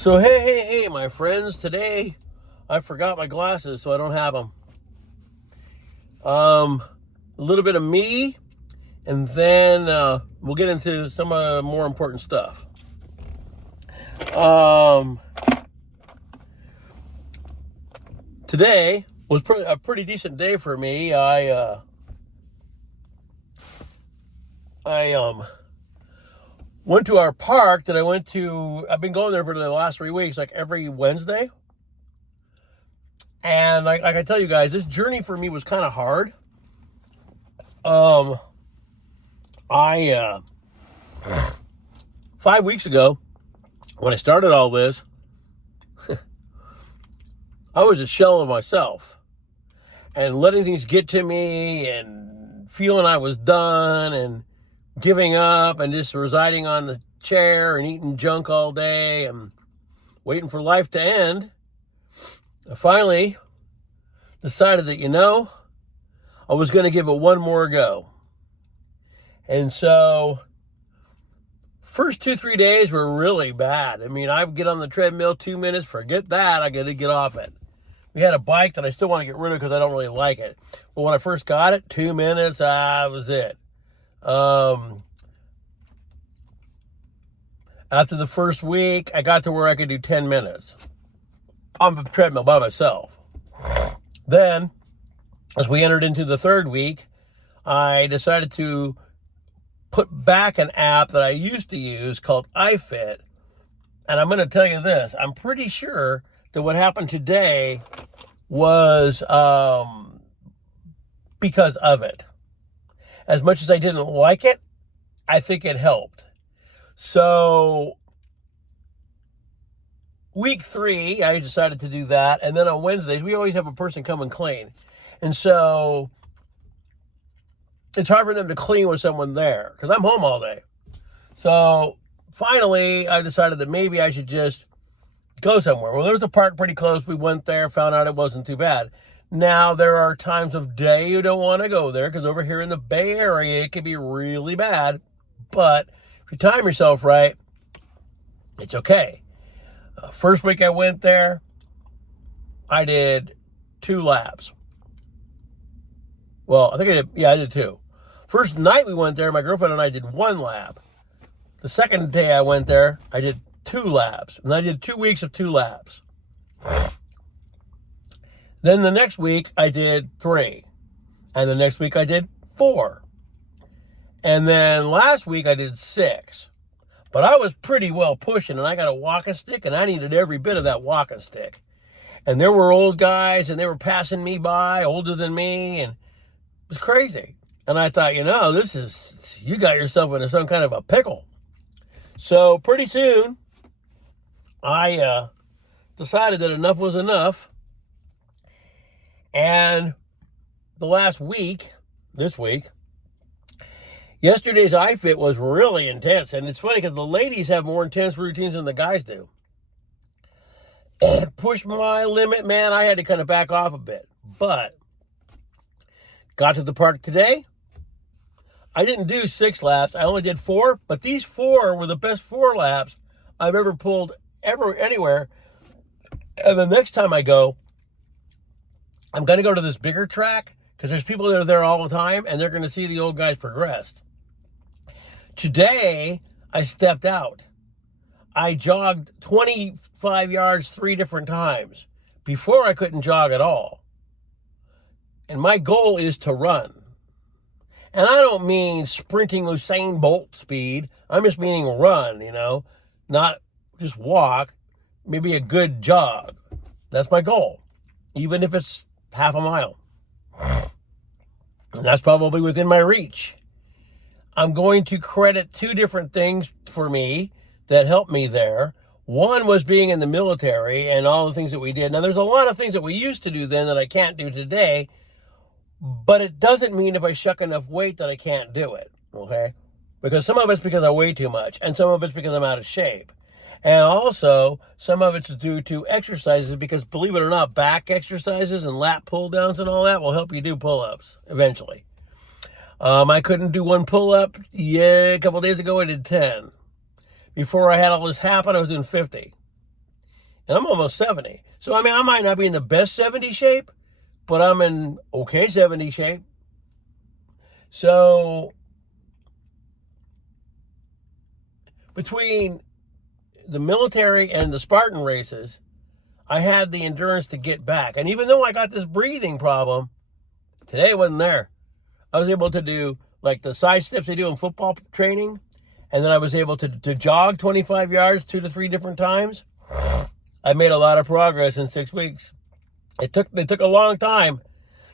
So hey, my friends. Today I forgot my glasses, so I don't have them. A little bit of me, and then we'll get into some more important stuff. Today was a pretty decent day for me. I went to our park that I went to. I've been going there for the last 3 weeks, like every Wednesday. And like I tell you guys, this journey for me was kind of hard. I 5 weeks ago, when I started all this, I was a shell of myself, and letting things get to me, and feeling I was done, and giving up, and just residing on the chair and eating junk all day, and waiting for life to end. I finally decided that, I was going to give it one more go. And so, first 2-3 days were really bad. I mean, I would get on the treadmill 2 minutes, forget that, I got to get off it. We had a bike that I still want to get rid of because I don't really like it. But when I first got it, 2 minutes, that was it. After the first week, I got to where I could do 10 minutes on the treadmill by myself. Then, as we entered into the third week, I decided to put back an app that I used to use called iFit. And I'm going to tell you this. I'm pretty sure that what happened today was because of it. As much as I didn't like it, I think it helped. So, week 3, I decided to do that. And then on Wednesdays, we always have a person come and clean. And so, it's hard for them to clean with someone there because I'm home all day. So, finally, I decided that maybe I should just go somewhere. Well, there was a park pretty close. We went there, found out it wasn't too bad. Now, there are times of day you don't want to go there because over here in the Bay Area, it can be really bad. But if you time yourself right, it's okay. First week I went there, I did 2 laps. Well, I think I did 2. First night we went there, my girlfriend and I did 1 lap. The second day I went there, I did 2 laps. And I did 2 weeks of 2 laps. Then the next week I did 3. And the next week I did 4. And then last week I did 6. But I was pretty well pushing, and I got a walking stick, and I needed every bit of that walking stick. And there were old guys, and they were passing me by, older than me, and it was crazy. And I thought, you got yourself into some kind of a pickle. So pretty soon, I decided that enough was enough. And the last week, this week, yesterday's iFit was really intense. And it's funny because the ladies have more intense routines than the guys do. Pushed my limit, man. I had to kind of back off a bit. But got to the park today. I didn't do 6 laps. I only did 4. But these 4 were the best 4 laps I've ever pulled anywhere. And the next time I go, I'm going to go to this bigger track because there's people that are there all the time and they're going to see the old guys progressed. Today, I stepped out. I jogged 25 yards 3 different times. Before, I couldn't jog at all. And my goal is to run. And I don't mean sprinting Usain Bolt speed. I'm just meaning run, not just walk, maybe a good jog. That's my goal, even if it's half a mile. And that's probably within my reach. I'm going to credit 2 different things for me that helped me there. One was being in the military and all the things that we did. Now, there's a lot of things that we used to do then that I can't do today, but it doesn't mean if I shuck enough weight that I can't do it, okay? Because some of it's because I weigh too much, and some of it's because I'm out of shape. And also, some of it's due to exercises because, believe it or not, back exercises and lat pull-downs and all that will help you do pull-ups eventually. I couldn't do 1 pull-up. A couple days ago I did 10. Before I had all this happen, I was doing 50. And I'm almost 70. So, I mean, I might not be in the best 70 shape, but I'm in okay 70 shape. So, between the military and the Spartan races, I had the endurance to get back. And even though I got this breathing problem, today it wasn't there. I was able to do like the side steps they do in football training. And then I was able to jog 25 yards 2 to 3 different times. I made a lot of progress in 6 weeks. It took a long time.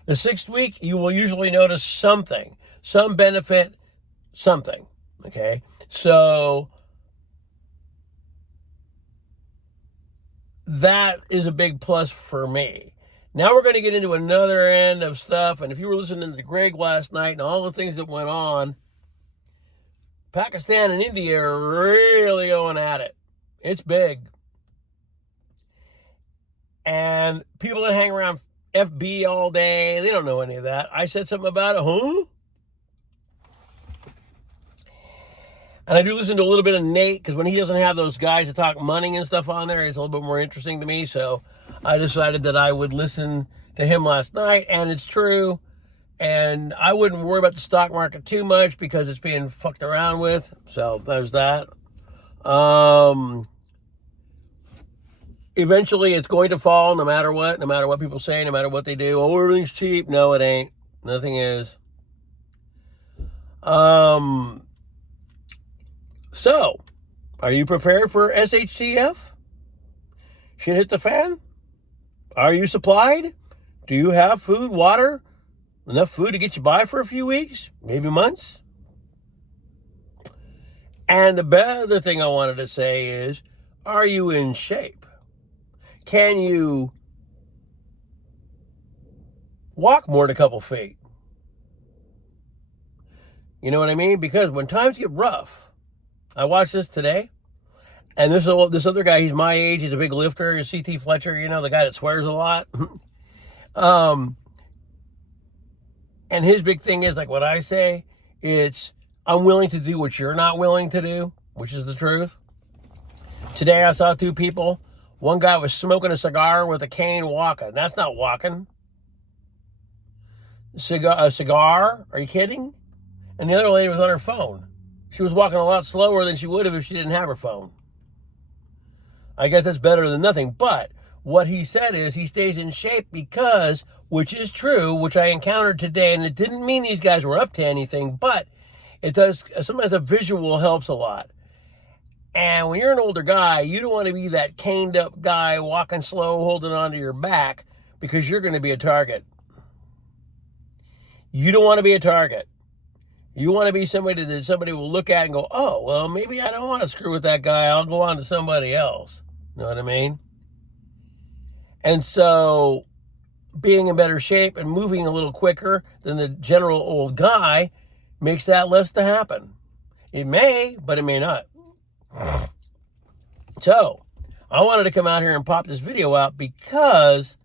The 6th week, you will usually notice something, some benefit, something. Okay? So that is a big plus for me. Now we're going to get into another end of stuff. And if you were listening to Greg last night and all the things that went on, Pakistan and India are really going at it. It's big. And people that hang around FB all day, they don't know any of that. I said something about it, huh? And I do listen to a little bit of Nate, because when he doesn't have those guys that talk money and stuff on there, it's a little bit more interesting to me. So I decided that I would listen to him last night, and it's true. And I wouldn't worry about the stock market too much because it's being fucked around with. So there's that. Eventually it's going to fall no matter what people say, no matter what they do. Oh, everything's cheap. No, it ain't. Nothing is. So, are you prepared for SHTF? Shit hit the fan? Are you supplied? Do you have food, water, enough food to get you by for a few weeks, maybe months? And the other thing I wanted to say is, are you in shape? Can you walk more than a couple feet? You know what I mean? Because when times get rough, I watched this today, and this other guy, he's my age, he's a big lifter, C.T. Fletcher, you know, the guy that swears a lot. And his big thing is, like what I say, it's, I'm willing to do what you're not willing to do, which is the truth. Today I saw 2 people. One guy was smoking a cigar with a cane walking. That's not walking. A cigar? Are you kidding? And the other lady was on her phone. She was walking a lot slower than she would have if she didn't have her phone. I guess that's better than nothing. But what he said is he stays in shape because, which is true, which I encountered today, and it didn't mean these guys were up to anything, but it does, sometimes a visual helps a lot. And when you're an older guy, you don't want to be that caned up guy walking slow, holding onto your back, because you're going to be a target. You don't want to be a target. You want to be somebody that somebody will look at and go, oh, well, maybe I don't want to screw with that guy. I'll go on to somebody else. You know what I mean? And so being in better shape and moving a little quicker than the general old guy makes that less to happen. It may, but it may not. So I wanted to come out here and pop this video out because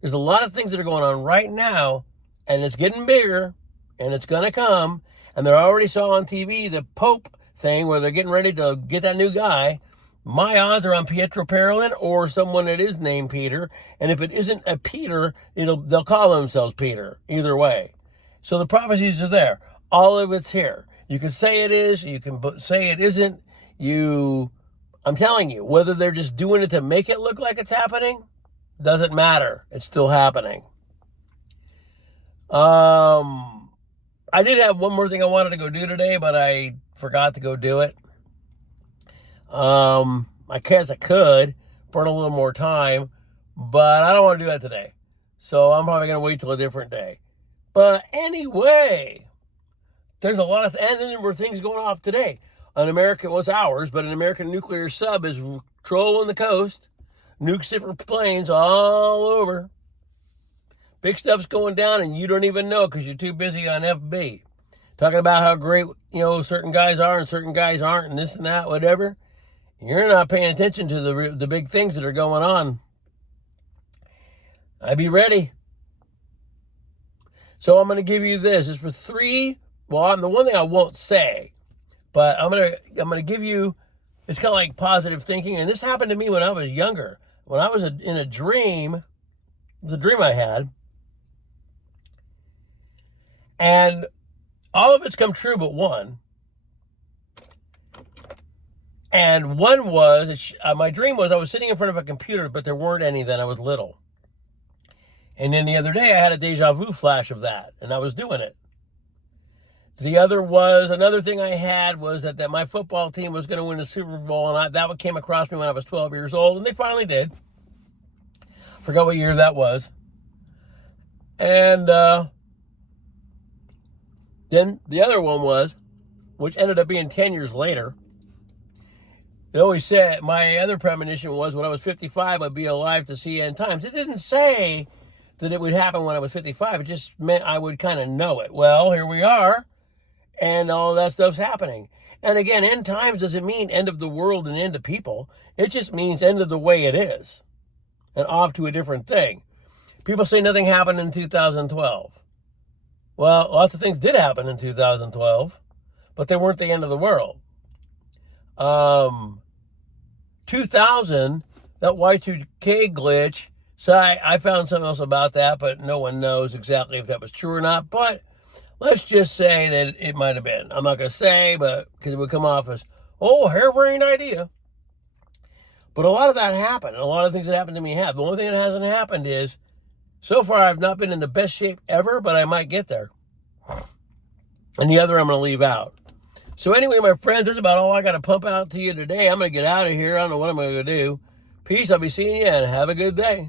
there's a lot of things that are going on right now, and it's getting bigger, and it's going to come. And they already saw on TV the Pope thing where they're getting ready to get that new guy. My odds are on Pietro Parolin or someone that is named Peter. And if it isn't a Peter, they'll call themselves Peter. Either way. So the prophecies are there. All of it's here. You can say it is. You can say it isn't. I'm telling you, whether they're just doing it to make it look like it's happening, doesn't matter. It's still happening. I did have one more thing I wanted to go do today, but I forgot to go do it. I guess I could burn a little more time, but I don't want to do that today. So I'm probably going to wait till a different day. But anyway, there's a lot of, and there were things going off today. An American, well, it's ours, but an American nuclear sub is trolling the coast. Nukes different planes all over. Big stuff's going down and you don't even know because you're too busy on FB. Talking about how great, certain guys are and certain guys aren't and this and that, whatever. You're not paying attention to the big things that are going on. I'd be ready. So I'm going to give you this. It's for 3. Well, the one thing I won't say, but I'm going to give you, it's kind of like positive thinking. And this happened to me when I was younger. when I was in a dream, it was a dream I had, and all of it's come true but one. And one was, my dream was I was sitting in front of a computer, but there weren't any then. I was little. And then the other day I had a deja vu flash of that, and I was doing it. Another thing I had was that my football team was going to win the Super Bowl, and that came across me when I was 12 years old, and they finally did. Forgot what year that was. And then the other one was, which ended up being 10 years later. It always said, my other premonition was when I was 55, I'd be alive to see end times. It didn't say that it would happen when I was 55. It just meant I would kind of know it. Well, here we are, and all that stuff's happening. And again, end times doesn't mean end of the world and end of people. It just means end of the way it is and off to a different thing. People say nothing happened in 2012. Well, lots of things did happen in 2012, but they weren't the end of the world. 2000, that Y2K glitch, so I found something else about that, but no one knows exactly if that was true or not. But let's just say that it might have been. I'm not going to say, but because it would come off as, harebrained idea. But a lot of that happened, and a lot of things that happened to me have. The only thing that hasn't happened is, so far I've not been in the best shape ever, but I might get there. And the other I'm going to leave out. So anyway, my friends, that's about all I got to pump out to you today. I'm going to get out of here. I don't know what I'm going to do. Peace. I'll be seeing you, and have a good day.